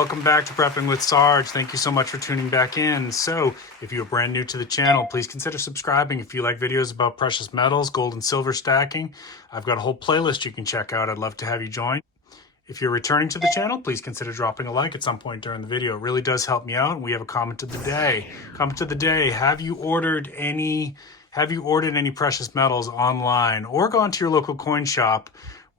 welcome back to Prepping with Sarge. Thank you so much for tuning back in. So if you're brand new to the channel, please consider subscribing. If you like videos about precious metals, gold and silver stacking, I've got a whole playlist you can check out. I'd love to have you join. If you're returning to the channel, please consider dropping a like at some point during the video. It really does help me out. And we have a comment of the day. Comment of the day: Have you ordered any precious metals online or gone to your local coin shop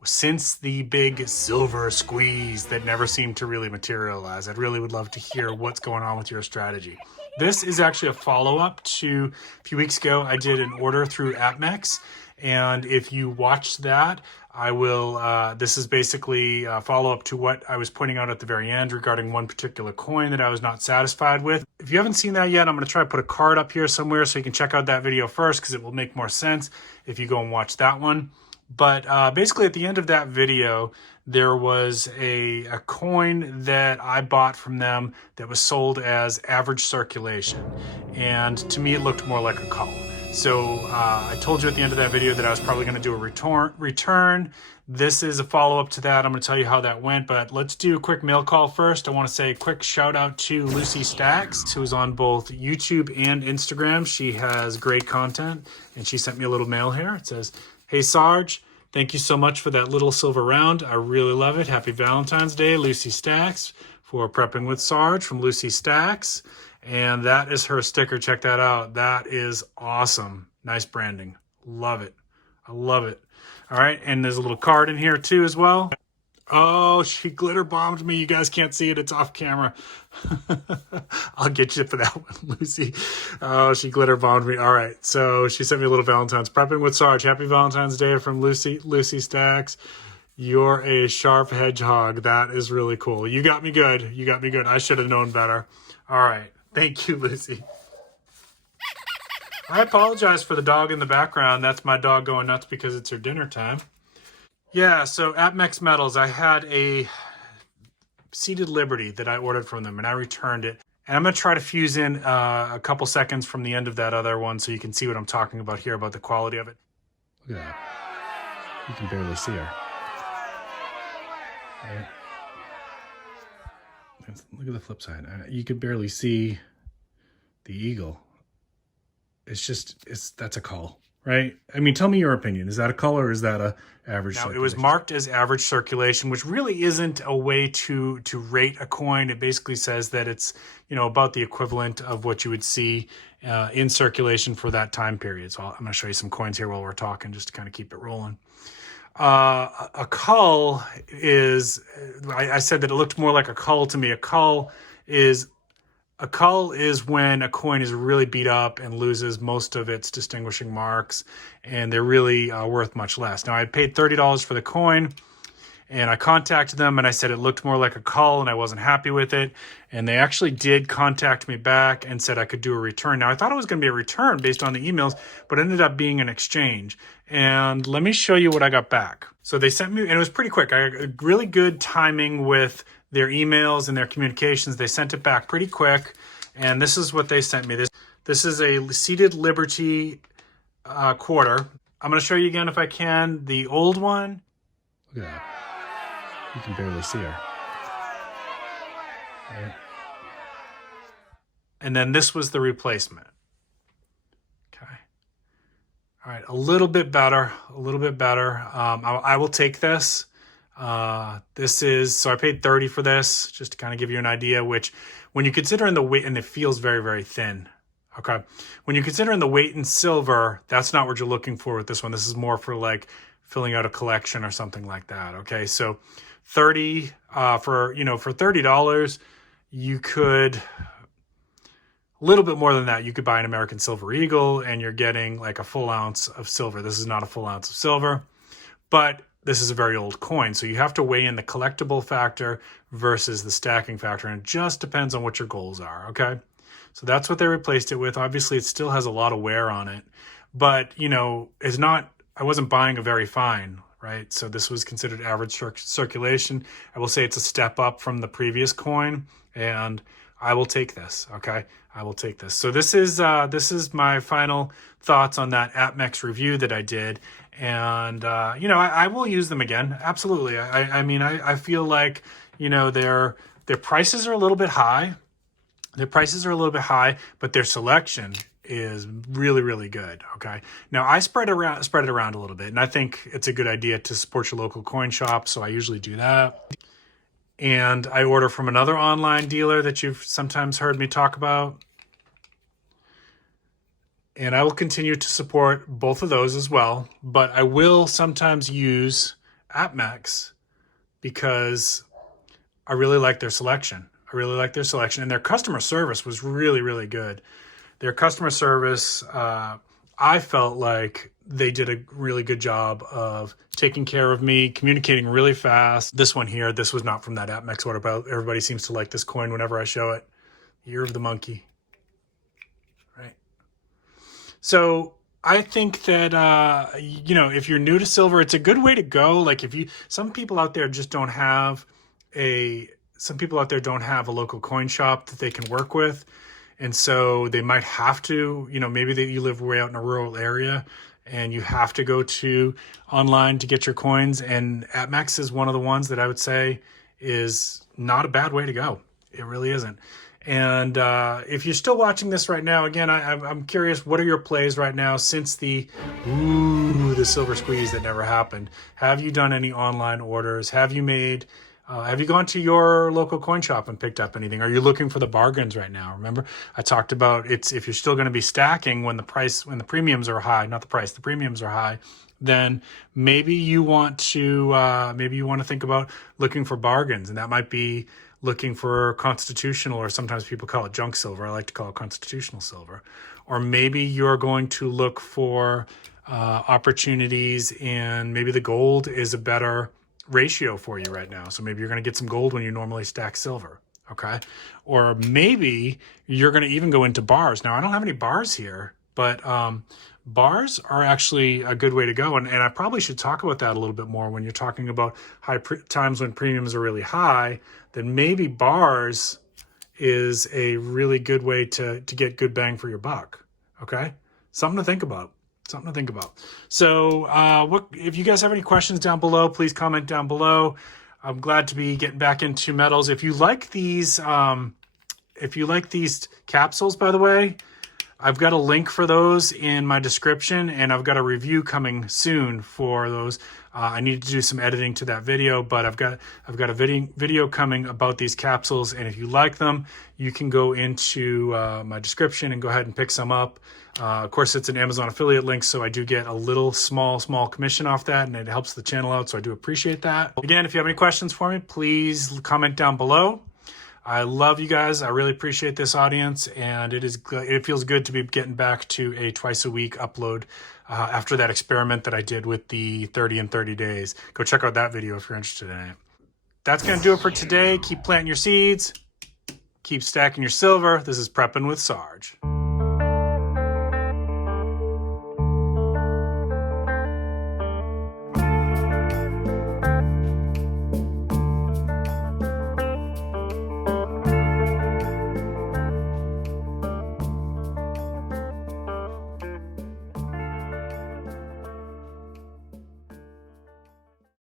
since the big silver squeeze that never seemed to really materialize? I really would love to hear what's going on with your strategy. This is actually a follow-up to a few weeks ago. I did an order through Apmex, and if you watched that, I will, this is basically a follow-up to what I was pointing out at the very end regarding one particular coin that I was not satisfied with. If you haven't seen that yet, I'm going to try to put a card up here somewhere so you can check out that video first, because it will make more sense if you go and watch that one. But basically at the end of that video, there was a coin that I bought from them that was sold as average circulation. And to me, it looked more like a call. So I told you at the end of that video that I was probably going to do a return. This is a follow-up to that. I'm going to tell you how that went, but let's do a quick mail call first. I want to say a quick shout out to Lucy Stacks, who's on both YouTube and Instagram. She has great content, and she sent me a little mail here. It says, "Hey Sarge, thank you so much for that little silver round. I really love it. Happy Valentine's Day, Lucy Stacks, for Prepping with Sarge," from Lucy Stacks. And that is her sticker. Check that out. That is awesome. Nice branding. Love it. I love it. All right. And there's a little card in here too as well. Oh, she glitter bombed me. You guys can't see it. It's off camera. I'll get you for that one, Lucy. Oh, she glitter bombed me. All right. So she sent me a little Valentine's. Prepping with Sarge. Happy Valentine's Day from Lucy Stacks. You're a sharp hedgehog. That is really cool. You got me good. You got me good. I should have known better. All right. Thank you, Lucy. I apologize for the dog in the background. That's my dog going nuts because it's her dinner time. Yeah, so Apmex Metals, I had a Seated Liberty that I ordered from them, and I returned it. And I'm going to try to fuse in a couple seconds from the end of that other one so you can see what I'm talking about here, about the quality of it. Look at that. You can barely see her. Right? Look at the flip side. You could barely see the eagle. That's a call, right? I mean, tell me your opinion. Is that a call or is that a average circulation? Now, it was marked as average circulation, which really isn't a way to rate a coin. It basically says that it's, about the equivalent of what you would see in circulation for that time period. So I'm going to show you some coins here while we're talking, just to kind of keep it rolling. A cull is, I said that it looked more like a cull to me. A cull is when a coin is really beat up and loses most of its distinguishing marks, and they're really worth much less. Now, I paid $30 for the coin, and I contacted them, and I said it looked more like a cull, and I wasn't happy with it. And they actually did contact me back and said I could do a return. Now, I thought it was going to be a return based on the emails, but it ended up being an exchange. And let me show you what I got back. So they sent me, and it was pretty quick. I got really good timing with their emails and their communications. They sent it back pretty quick. And this is what they sent me. This is a Seated Liberty quarter. I'm going to show you again if I can. The old one. Look at that. You can barely see her. Right. And then this was the replacement. Okay. All right. A little bit better. I will take this. So I paid $30 for this, just to kind of give you an idea, which when you consider in the weight, and it feels very, very thin. Okay. When you consider in the weight in silver, that's not what you're looking for with this one. This is more for like filling out a collection or something like that. Okay. So for $30, you could, a little bit more than that, you could buy an American Silver Eagle and you're getting like a full ounce of silver. This is not a full ounce of silver, but this is a very old coin. So you have to weigh in the collectible factor versus the stacking factor. And it just depends on what your goals are. Okay. So that's what they replaced it with. Obviously it still has a lot of wear on it, but it's not, I wasn't buying a very fine, right? So this was considered average circulation. I will say it's a step up from the previous coin, and I will take this. Okay. I will take this. So this is my final thoughts on that Apmex review that I did. And, I will use them again. Absolutely. I mean, I feel like, they're Their prices are a little bit high. But their selection is really, really good. Okay. Now I spread it around a little bit, and I think it's a good idea to support your local coin shop. So I usually do that. And I order from another online dealer that you've sometimes heard me talk about. And I will continue to support both of those as well. But I will sometimes use Apmex because I really like their selection. And their customer service was really, really good. Their customer service, I felt like they did a really good job of taking care of me, communicating really fast. This one here, this was not from that Apmex order, but everybody seems to like this coin whenever I show it. Year of the monkey, right? So I think that, you know, if you're new to silver, it's a good way to go. Like some people out there just don't have a local coin shop that they can work with. And so they might have to, you know, maybe you live way out in a rural area and you have to go to online to get your coins. And Apmex is one of the ones that I would say is not a bad way to go. It really isn't. And if you're still watching this right now, again, I'm curious, what are your plays right now since the silver squeeze that never happened? Have you done any online orders? Have you gone to your local coin shop and picked up anything? Are you looking for the bargains right now? Remember, I talked about if you're still going to be stacking when the premiums are high, not the price, the premiums are high, then maybe you want to think about looking for bargains, and that might be looking for constitutional, or sometimes people call it junk silver. I like to call it constitutional silver. Or maybe you're going to look for opportunities, and maybe the gold is a better ratio for you right now. So maybe you're going to get some gold when you normally stack silver. Okay. Or maybe you're going to even go into bars. Now I don't have any bars here, but bars are actually a good way to go. And I probably should talk about that a little bit more when you're talking about times when premiums are really high, then maybe bars is a really good way to get good bang for your buck. Okay. Something to think about. So if you guys have any questions down below, please comment down below. I'm glad to be getting back into metals. If you like these capsules, by the way, I've got a link for those in my description, and I've got a review coming soon for those. I need to do some editing to that video, but I've got a video coming about these capsules, and if you like them, you can go into my description and go ahead and pick some up. Of course, it's an Amazon affiliate link, so I do get a little small commission off that, and it helps the channel out, so I do appreciate that. Again, if you have any questions for me, please comment down below. I love you guys. I really appreciate this audience, and it feels good to be getting back to a twice a week upload after that experiment that I did with the 30 in 30 days. Go check out that video if you're interested in it. That's going to do it for today. Keep planting your seeds. Keep stacking your silver. This is Prepping with Sarge.